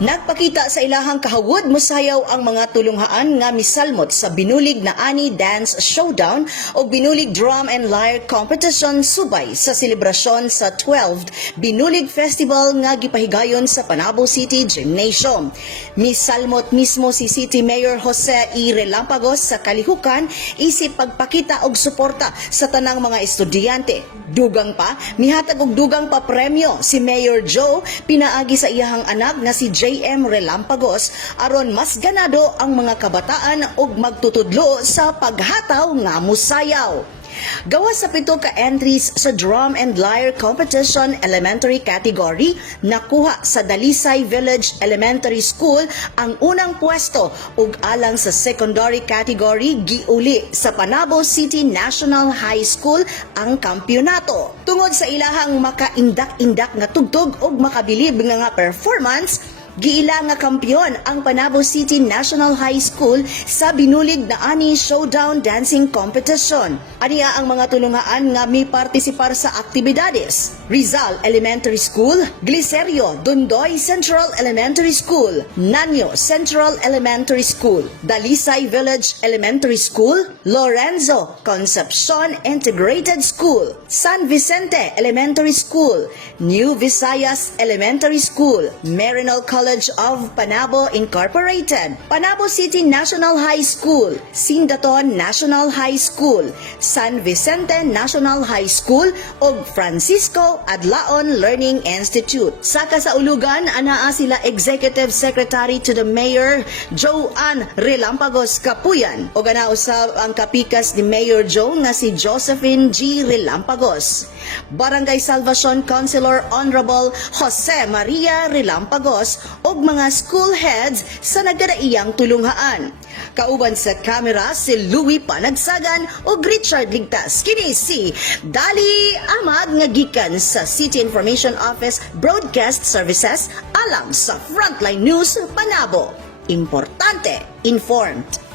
Nagpakita sa ilahang kahawod mosayaw ang mga tulunghaan nga misalmot sa binulig na Ani Dance Showdown o binulig Drum and Lyre Competition subay sa selebrasyon sa 12th Binulig Festival nga gipahigayon sa Panabo City Gymnasium. Misalmot mismo si City Mayor Jose E. Relampagos sa kalihukan isip pagpakita og suporta sa tanang mga estudyante. Dugang pa, mihatag og dugang pa premyo si Mayor Joe pinaagi sa iyahang anak nga si J.M. Relampagos aron mas ganado ang mga kabataan og magtutudlo sa paghataw nga musayaw. Gawas sa 7 ka entries sa Drum and Lyre Competition Elementary Category, nakuha sa Dalisay Village Elementary School ang unang pwesto ug alang sa Secondary Category giuli sa Panabo City National High School ang kampyonato. Tungod sa ilahang makaindak-indak nga tugtog ug makabilib nga performance, giila nga kampyon ang Panabo City National High School sa binulig na Ani Showdown Dancing Competition. Aniya ang mga tulungaan nga mi partisipar sa aktibidades: Rizal Elementary School, Glicerio Dundoy Central Elementary School, Nanyo Central Elementary School, Dalisay Village Elementary School, Lorenzo Concepcion Integrated School, San Vicente Elementary School, New Visayas Elementary School, Marinol College of Panabo Incorporated, Panabo City National High School, Sindaton National High School, San Vicente National High School ug Francisco Adlaon Learning Institute. Sa kasaulugan, anaa sila Executive Secretary to the Mayor Joanne Relampagos Kapuyan ug ana usab ang kapikas ni Mayor Joe nga si Josephine G. Relampagos. Barangay Salvacion Councilor Honorable Jose Maria Relampagos ug mga school heads sa nagkadaiyang tulunghaan. Kauban sa kamera si Louie Panagsagan ug Richard Ligtas. Kini si Dali Amag nga gikan sa City Information Office Broadcast Services alang sa Frontline News Panabo. Importante, informed.